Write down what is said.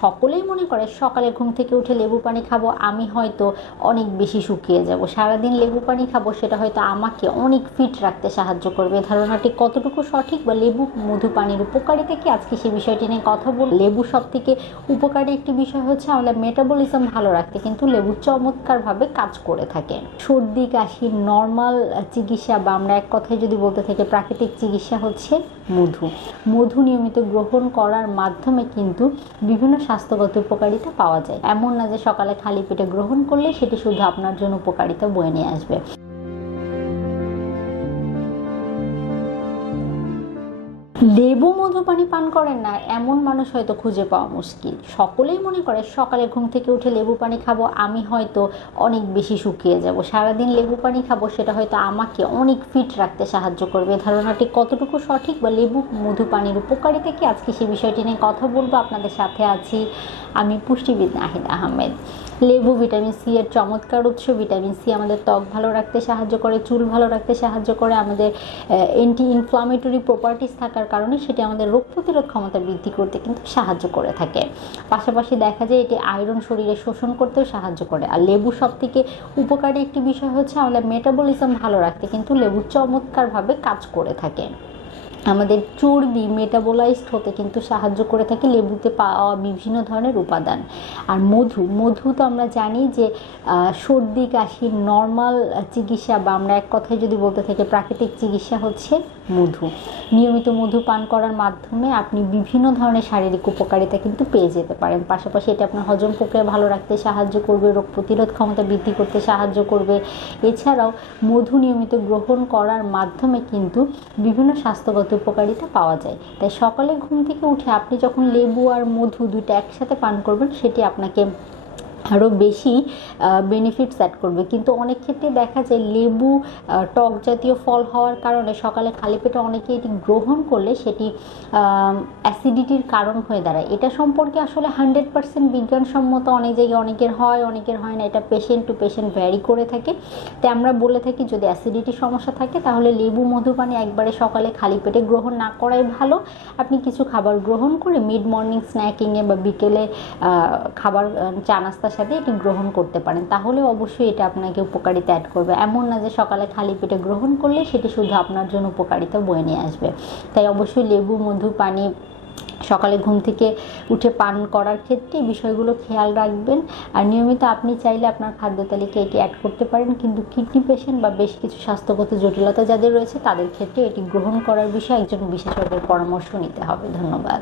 সকলেই মনে করে সকালে ঘুম থেকে উঠে লেবু পানি খাব, আমি হয়তো অনেক বেশি শুকিয়ে যাব। সারাদিন লেবু পানি খাব, সেটা হয়তো আমাকে অনেক ফিট রাখতে সাহায্য করবে। ধারণাটি কতটুকু সঠিক বা লেবু মধু পানির উপকারিতা কি? আজকে সেই বিষয়টি নিয়ে কথা বল লেবু সব থেকে উপকারী একটি বিষয় হচ্ছে আমাদের মেটাবলিজম ভালো রাখতে, কিন্তু লেবু চমৎকারভাবে কাজ করে থাকে। সর্দি, কাশি নর্মাল চিকিৎসা বা আমরা এক কথায় যদি বলতে থাকি, প্রাকৃতিক চিকিৎসা হচ্ছে মধু। মধু নিয়মিত গ্রহণ করার মাধ্যমে কিন্তু বিভিন্ন স্বাস্থ্যগত উপকারিতা পাওয়া যায়। এমন না যে সকালে খালি পেটে গ্রহণ করলে সেটি শুধু আপনার জন্য উপকারিতা বয়ে নিয়ে আসবে। লেবু মধু পানি পান করেন না, এমন মানুষ হয়তো খুঁজে পাওয়া মুশকিল। সকলেই মনে করে, সকালে ঘুম থেকে উঠে লেবু পানি খাব, আমি হয়তো অনেক বেশি শুকিয়ে যাব। সারাদিন লেবু পানি খাব, সেটা হয়তো আমাকে অনেক ফিট রাখতে সাহায্য করবে। ধারণাটি কতটুকু সঠিক বা লেবু মধু পানির উপকারিতা কি? আজকে সেই বিষয়টি নিয়ে কথা বলব। আপনাদের সাথে আছি আমি পুষ্টিবিদ নাহিদ আহমেদ। লেবু, ভিটামিন সি এর চমৎকার উৎস। ভিটামিন সি আমাদের ত্বক ভালো রাখতে সাহায্য করে, চুল ভালো রাখতে সাহায্য করে। আমাদের অ্যান্টি ইনফ্লামেটরি প্রপার্টিস থাকার কারণে সেটি আমাদের রোগ প্রতিরোধ ক্ষমতা বৃদ্ধি করতে কিন্তু সাহায্য করে থাকে। পাশাপাশি দেখা যায় এটি আয়রন শরীরে শোষণ করতেও সাহায্য করে। আর লেবু সব থেকে উপকারী একটি বিষয় হচ্ছে আমাদের মেটাবলিজম ভালো রাখতে কিন্তু লেবু চমৎকারভাবে কাজ করে থাকে। আমাদের চর্বি মেটাবোলাইজড হতে কিন্তু সাহায্য করে থাকে লেবুতে পাওয়া বিভিন্ন ধরনের উপাদান। আর মধু মধু তো আমরা জানি যে সর্দি কাশির নর্মাল চিকিৎসা বা আমরা এক কথায় যদি বলতে থাকি প্রাকৃতিক চিকিৎসা হচ্ছে মধু। নিয়মিত মধু পান করার মাধ্যমে আপনি বিভিন্ন ধরনের শারীরিক উপকারিতা কিন্তু পেয়ে যেতে পারেন। পাশাপাশি এটা আপনার হজম প্রক্রিয়া ভালো রাখতে সাহায্য করবে, রোগ প্রতিরোধ ক্ষমতা বৃদ্ধি করতে সাহায্য করবে। এছাড়াও মধু নিয়মিত গ্রহণ করার মাধ্যমে কিন্তু বিভিন্ন স্বাস্থ্যগত উপকারিতা পাওয়া যায়। তাই সকালে ঘুম থেকে উঠে আপনি যখন লেবু আর মধু দুইটা একসাথে পান করবেন, সেটি আপনাকে আরও বেশি বেনিফিটস অ্যাড করবে। কিন্তু অনেক ক্ষেত্রে দেখা যায় লেবু টক জাতীয় ফল হওয়ার কারণে সকালে খালি পেটে অনেকে এটি গ্রহণ করলে সেটি অ্যাসিডিটির কারণ হয়ে দাঁড়ায়। এটা সম্পর্কে আসলে হান্ড্রেড পার্সেন্ট বিজ্ঞানসম্মত অনেক জায়গায় অনেকের হয় অনেকের হয় না। এটা পেশেন্ট টু পেশেন্ট ভ্যারি করে থাকে। তাই আমরা বলে থাকি, যদি অ্যাসিডিটির সমস্যা থাকে, তাহলে লেবু মধু পানি একবারে সকালে খালি পেটে গ্রহণ না করাই ভালো। আপনি কিছু খাবার গ্রহণ করে মিড মর্নিং স্ন্যাকিংয়ে বা বিকেলে খাবার চা নাস্তার সাথে এটি গ্রহণ করতে পারেন তাহলে অবশ্যই এটা আপনাকে উপকারিতা অ্যাড করবে। এমন না যে সকালে খালি পেটে গ্রহণ করলে সেটি শুধু আপনার জন্য উপকারিতা বয়ে নিয়ে আসবে। তাই অবশ্যই লেবু, মধু, পানি, সকালে ঘুম থেকে উঠে পান করার ক্ষেত্রে বিষয়গুলো খেয়াল রাখবেন। আর নিয়মিত আপনি চাইলে আপনার খাদ্য তালিকায় এটি অ্যাড করতে পারেন, কিন্তু কিডনি পেশেন্ট বা বেশ কিছু স্বাস্থ্যগত জটিলতা যাদের রয়েছে, তাদের ক্ষেত্রে এটি গ্রহণ করার বিষয়ে একজন বিশেষজ্ঞের পরামর্শ নিতে হবে। ধন্যবাদ।